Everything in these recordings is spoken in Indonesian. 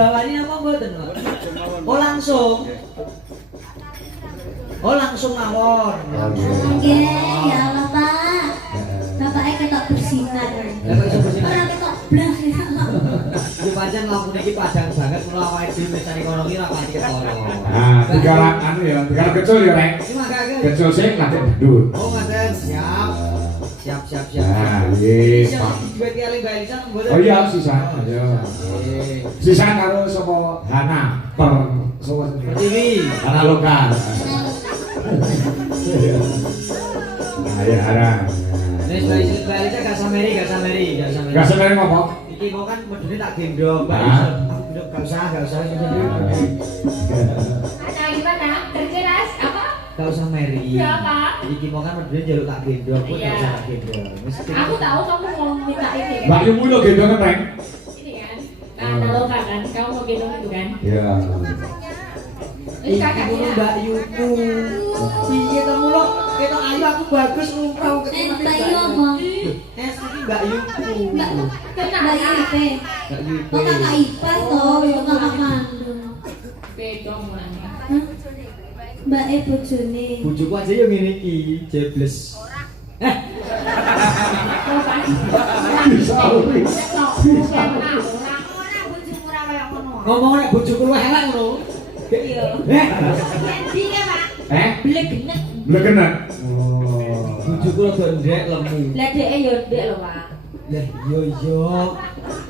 dibawani apa mboten, Pak? Oh langsung. Oh langsung mawon. Nggih, ya Allah, Pak. Bapake ketok bersinar. Lah kok iso bersinar? Ora ketok blas ya. Yo pancen lampu niki padang banget kula awake dhewe wis cari kono ki ora pati ketara. Nah, tiga anu ya, tiga kecil ya, Rek. Iki mangkake. Kecil sih latih bedut. Oh, ngaten. Siap. Siap. Nah, yes, Pak. Duit ki Mbak Elisa mboten. Oh iya, sisa. Ayo. Sisa karo sapa Hana per sapa Pertiwi. Hana lokal. Nah, ya Hana. Wis Mbak Elisa gak sameri. Gak seneng apa? Iki mau kan medune tak gendong, Mbak Ah. Elisa. Aku gendong gak usah sendiri. Ana gimana? Terjelas apa? Gak usah meri. Ya, Pak. Iki mau kan medune jaluk tak gendong, aku Iya. gak usah tak gendong. Wis Aku tahu kamu mau minta ini kan. Mbak Yumu lo gendongan, Rek. Ini kan. Nah, loka kan. Kamu mau gendong itu kan? Iya. Ini Iki kakaknya. kudu Mbak Yuku. Piye kamu lo? Ketok ayu aku bagus ngumprau ketemu Mbak Yu apa? iki Mbak Yuku. Mbak Ipe. Mbak Yuku. Oh, kakak Ipa toh, yo kakak kandung. Beda mulanya. Hah? Mbak E bojone. Bojoku aja yo ngene iki, jebles. Ngomong nek bojoku luwih elek ngono. Iya. Endi ya, Pak? Blegenek. Blegenek. Oh. Bojoku rada ndek lemu. Lah dheke yo ndek lho, Pak. Lah yo.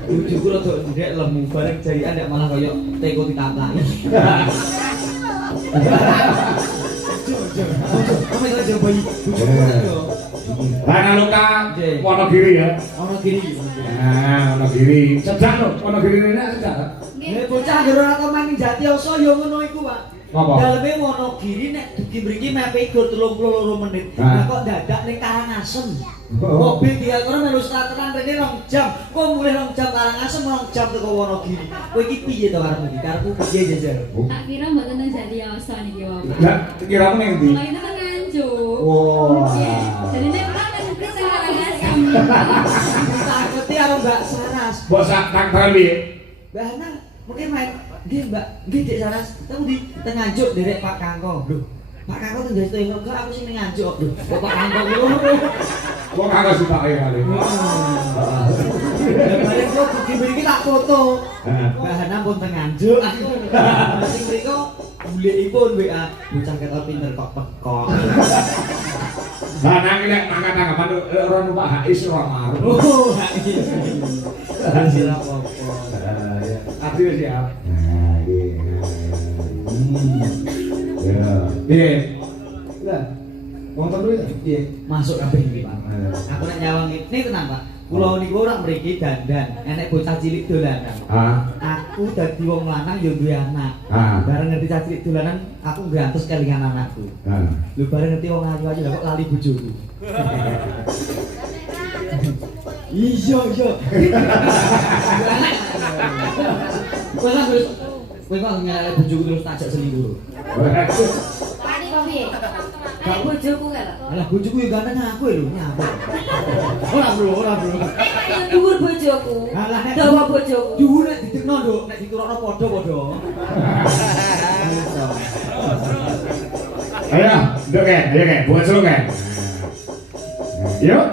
Bojoku rada ndek lemu bareng jarian nek malah koyo teko ditaplaki. Kamu itu aja bayi bojoku yo. Hana lokal Nggih. Wonogiri ya. Ono kiri. Nah, Wonogiri. Sedak lho, Wonogiri ini sedak. Nek bocah ngger ora tau mani Jatiyoso yo ngono iku, Pak. Apa? Daleme Wonogiri nek dugi mriki mepe gur 32 menit. Lah kok dadak ning Karangasem. Mobil dia kono melu strateran rene 2 jam. Kok mulih 2 jam Karangasem 2 jam teko Wonogiri. Kowe iki piye to karepmu iki? Karepmu piye jajar? Tak kira mboten teng Jatiyoso niki Bapak. Lah, kiramu ning ndi? Kalau itu kan Nganjuk. Wah. Jadi nek ora kan bisa Karangasem. Takuti karo Mbak Saras. Mbok sak tak tali. Mbak Hana mungkin main nggih Mbak, nggih Dek Saras. Kamu di Nganjuk derek Pak Kangko. Lho, Pak Kangko teng Desa enggak aku sing Nganjuk. Lho, kok Pak Kangko ngono. Kok kagak suka ya kali. Bareng kok dugi mriki tak foto. Mbak Hana pun teng Nganjuk. Sing mriko bulikipun WA bocah ketok pinter kok pekok. Lah nang nek tangga-tanggapan ora numpak HIS ora marah. Oh, sira apa-apa. Ya. Abdi wis siap. Nah, iki. Ya. Piye? Lah. Wonten duwe piye? Masuk kabeh iki, Pak. Aku nek nyawang ini tenang, Pak. Kula niku ora mriki dandan, enek bocah cilik dolanan. Ah. Aku dadi wong lanang yo duwe anak. Ah. Bareng ngerti cah cilik dolanan, aku ngrantes kelingan anakku. Ah. Lho bareng ngerti wong ayu-ayu lah kok lali bojoku. Iya. Kowe kan terus kowe kok nyelek bojoku terus tajak selingkuh. Pani kok piye? Kak bojoku kan. Alah bojoku yo ganteng aku lho nyapa. Ora bro. Yang dhuwur bojoku. Alah nek Dawa bojoku. dhuwur nek ditekno nduk, nek diturokno padha-padha. Ayo, nduk kan, ayo kan, buat solo kan. Yuk.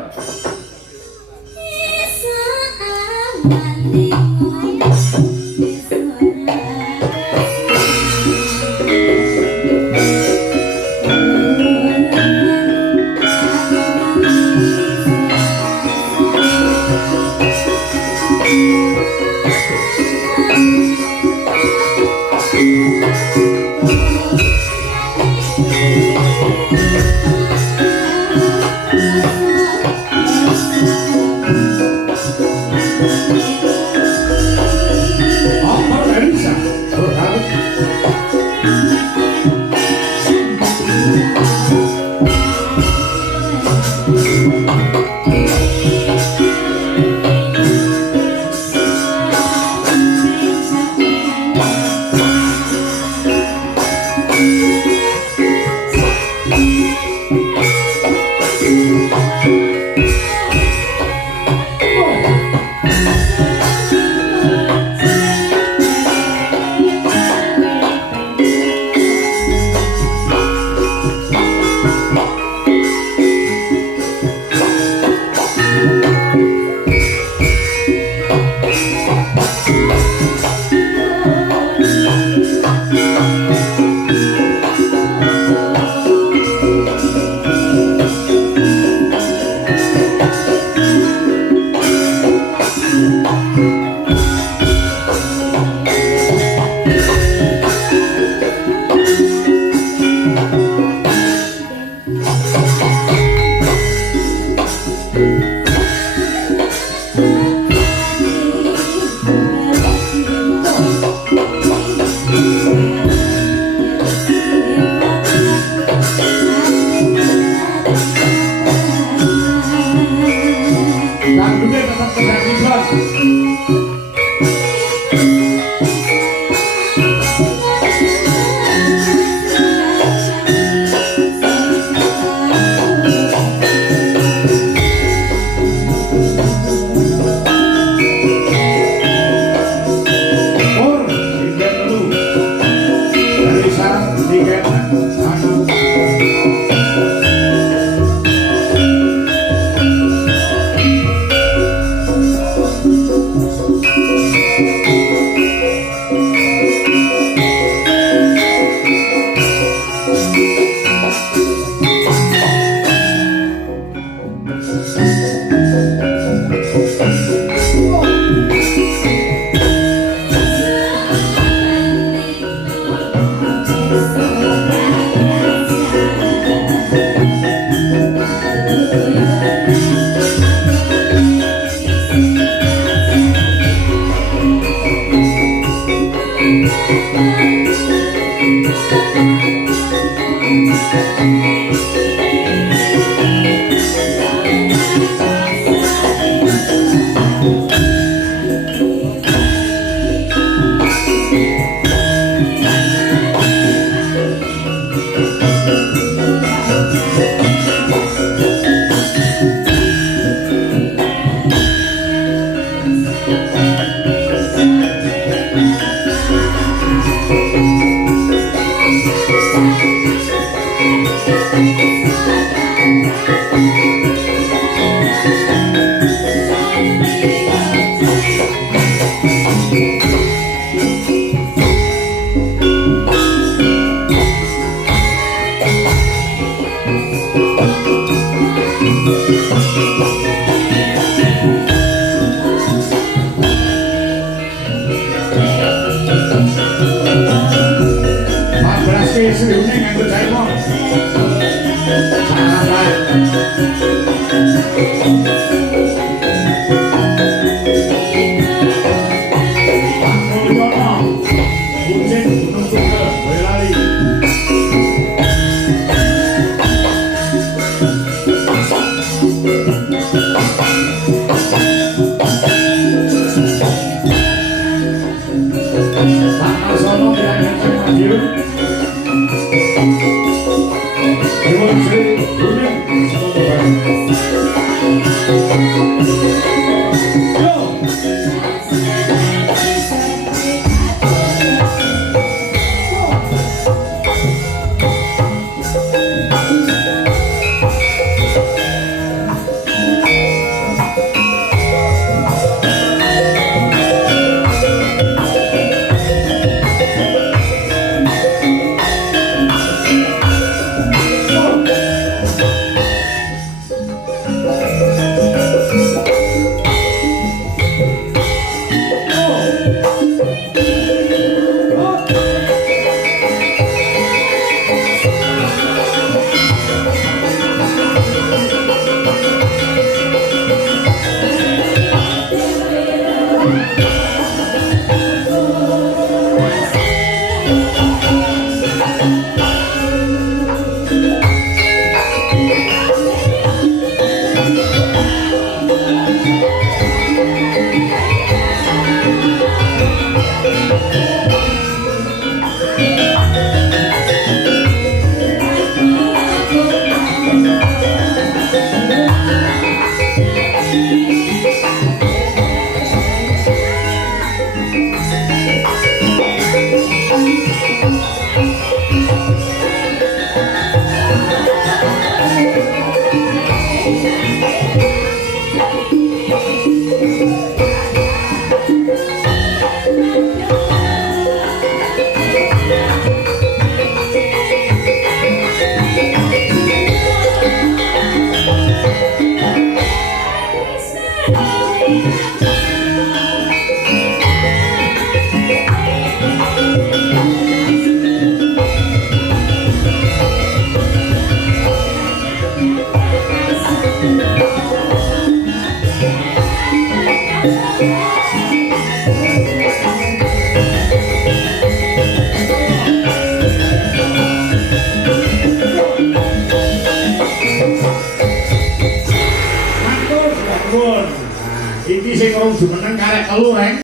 Iki sing urung jumeneng karek telu, Reng.